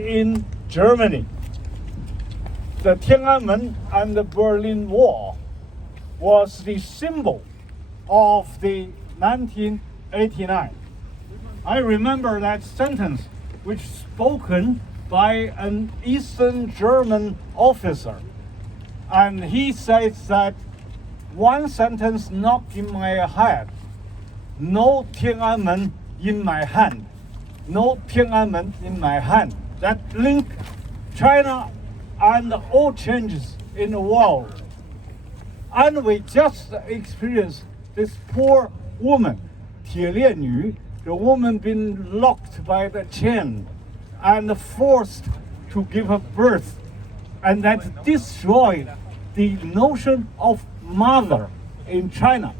In Germany, the Tiananmen and the Berlin Wall was the symbol of the 1989. I remember that sentence, which spoken by an Eastern German officer, and he says that one sentence knocked in my head: no Tiananmen in my hand, no Tiananmen in my hand. That link China and all changes in the world. And we just experienced this poor woman, 铁链女, the woman being locked by the chain and forced to give up birth. And that destroyed the notion of mother in China.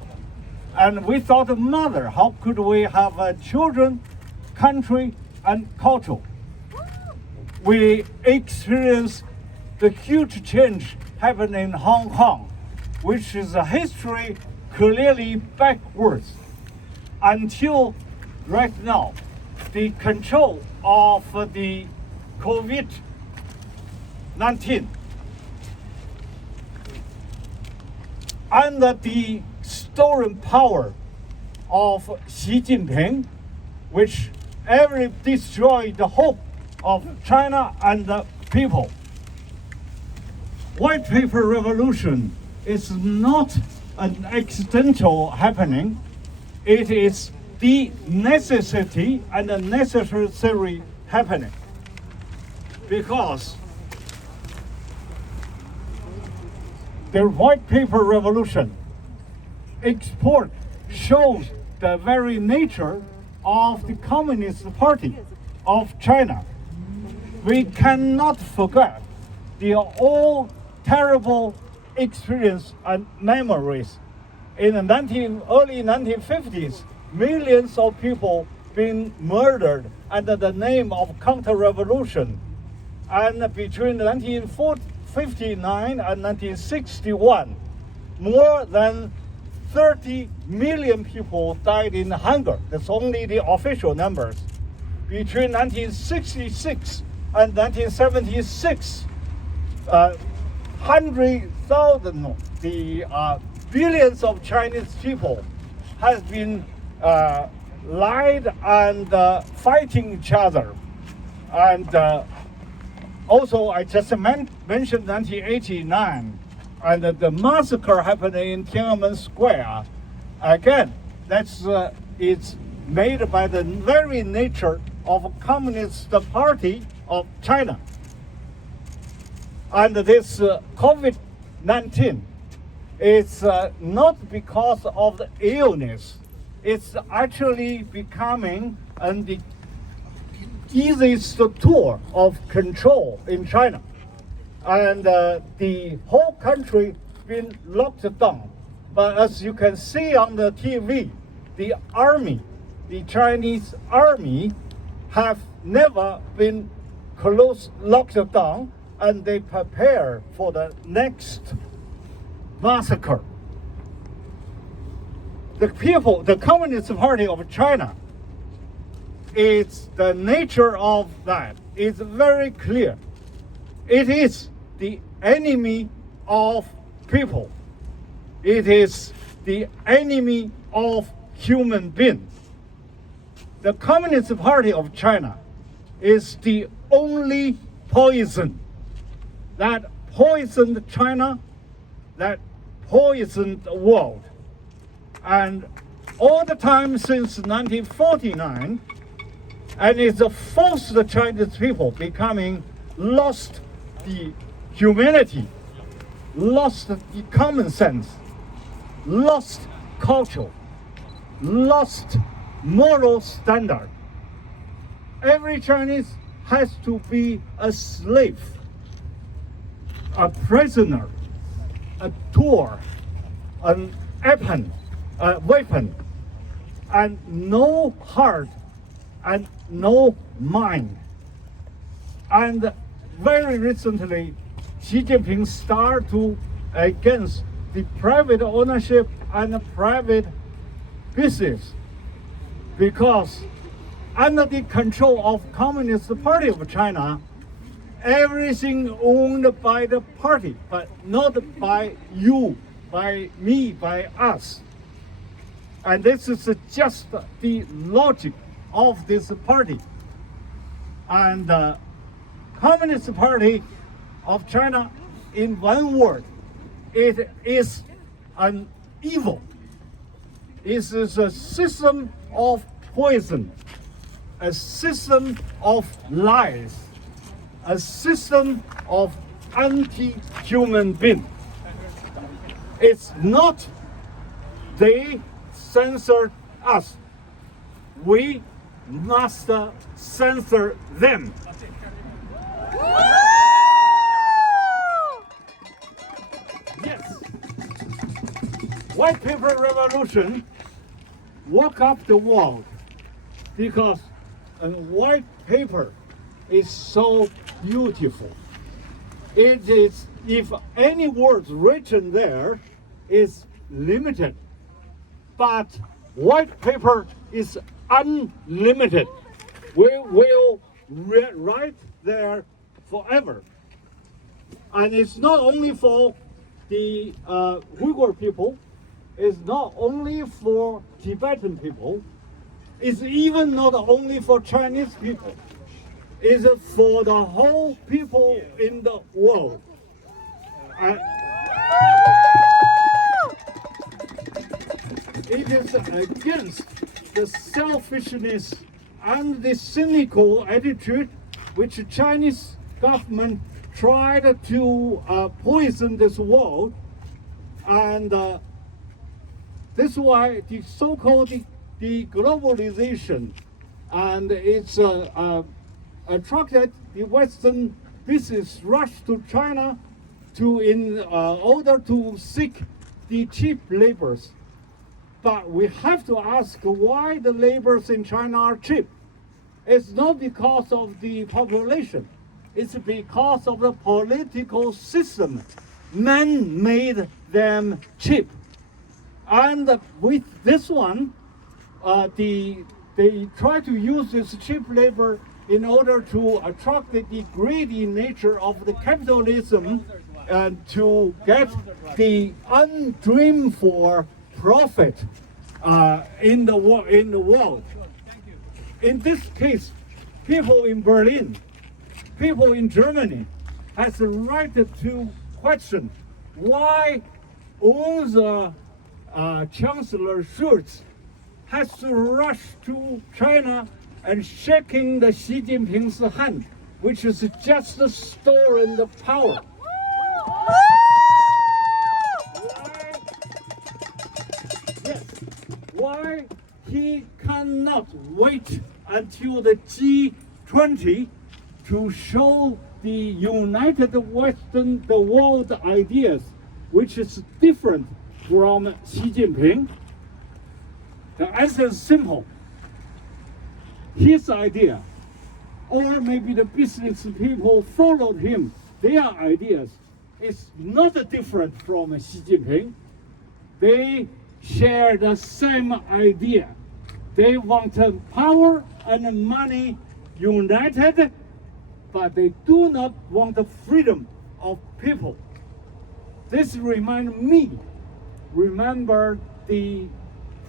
And we thought, mother, how could we have children, country, and culture? We experienced the huge change happening in Hong Kong, which is a history clearly backwards. Until right now, the control of the COVID-19 and the stolen power of Xi Jinping, which destroyed the hope of China and the people. White paper revolution is not an accidental happening. It is the necessity and a necessary happening, because the white paper revolution shows the very nature of the Communist Party of China. We cannot forget the all terrible experience and memories. In the early 1950s, millions of people being murdered under the name of counter-revolution. And between 1959 and 1961, more than 30 million people died in hunger. That's only the official numbers. Between 1966 and 1976, 100,000, billions of Chinese people has been lied and fighting each other. And also, I just mentioned 1989 and the massacre happening in Tiananmen Square. Again, that's it's made by the very nature of Communist Party of China. And this COVID-19 is not because of the illness. It's actually becoming the easiest tool of control in China. And the whole country been locked down. But as you can see on the TV, the army, the Chinese army, have never been locked down, and they prepare for the next massacre. The people, the Communist Party of China, it's the nature of that is very clear. It is the enemy of people. It is the enemy of human beings. The Communist Party of China is the only poison that poisoned China, that poisoned the world. And all the time since 1949, and it's forced the Chinese people becoming lost the humanity, lost the common sense, lost culture, lost moral standard. Every Chinese has to be a slave, a prisoner, a tool, an weapon, and no heart and no mind. And very recently, Xi Jinping started against the private ownership and private business, because under the control of Communist Party of China, everything owned by the party, but not by you, by me, by us. And this is just the logic of this party. And the Communist Party of China, in one word, it is an evil. It is a system of poison, a system of lies, a system of anti-human being. It's not they censored us. We must censor them. Yes. White paper revolution woke up the world because a white paper is so beautiful. It is, if any words written there, is limited. But white paper is unlimited. We will write there forever. And it's not only for the Uyghur people, it's not only for Tibetan people, it's even not only for Chinese people. It's for the whole people in the world. It is against the selfishness and the cynical attitude which the Chinese government tried to poison this world, and this is why the so-called the globalization and it's attracted the Western business rush to China to in order to seek the cheap labors. But we have to ask why the labors in China are cheap. It's not because of the population. It's because of the political system. Man made them cheap. And with this one, they try to use this cheap labor in order to attract the greedy nature of the capitalism and to get the undreamed for profit in the world. In this case, people in Berlin, people in Germany has the right to question why the Chancellor Schulz has to rush to China and shaking the Xi Jinping's hand, which is just stolen the power. Why he cannot wait until the G20 to show the united Western, the world ideas, which is different from Xi Jinping? The answer is simple. His idea, or maybe the business people followed him, their ideas, is not different from Xi Jinping. They share the same idea. They want power and money united, but they do not want the freedom of people. This reminds me, remember the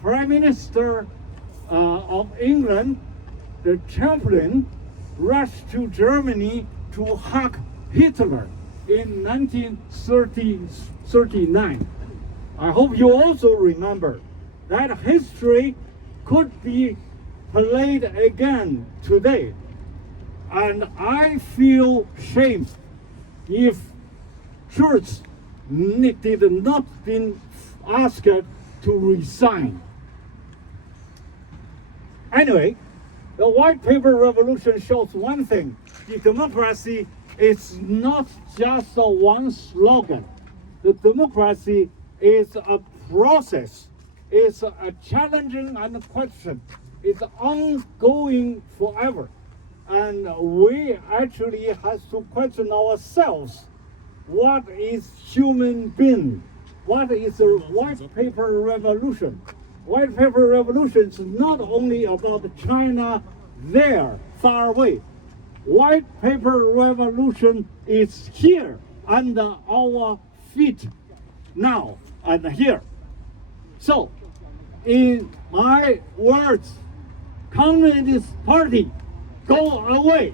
Prime Minister of England, the Chamberlain, rushed to Germany to hug Hitler in 1939. I hope you also remember that history could be played again today. And I feel shame if Schulz did not been asked to resign. Anyway, the white paper revolution shows one thing. The democracy is not just one slogan. The democracy is a process. It's a challenging and a question. It's ongoing forever. And we actually have to question ourselves. What is human being? What is a white paper revolution? White paper revolution is not only about China there, far away. white paper revolution is here under our feet now and here. So, in my words, Communist Party, go away.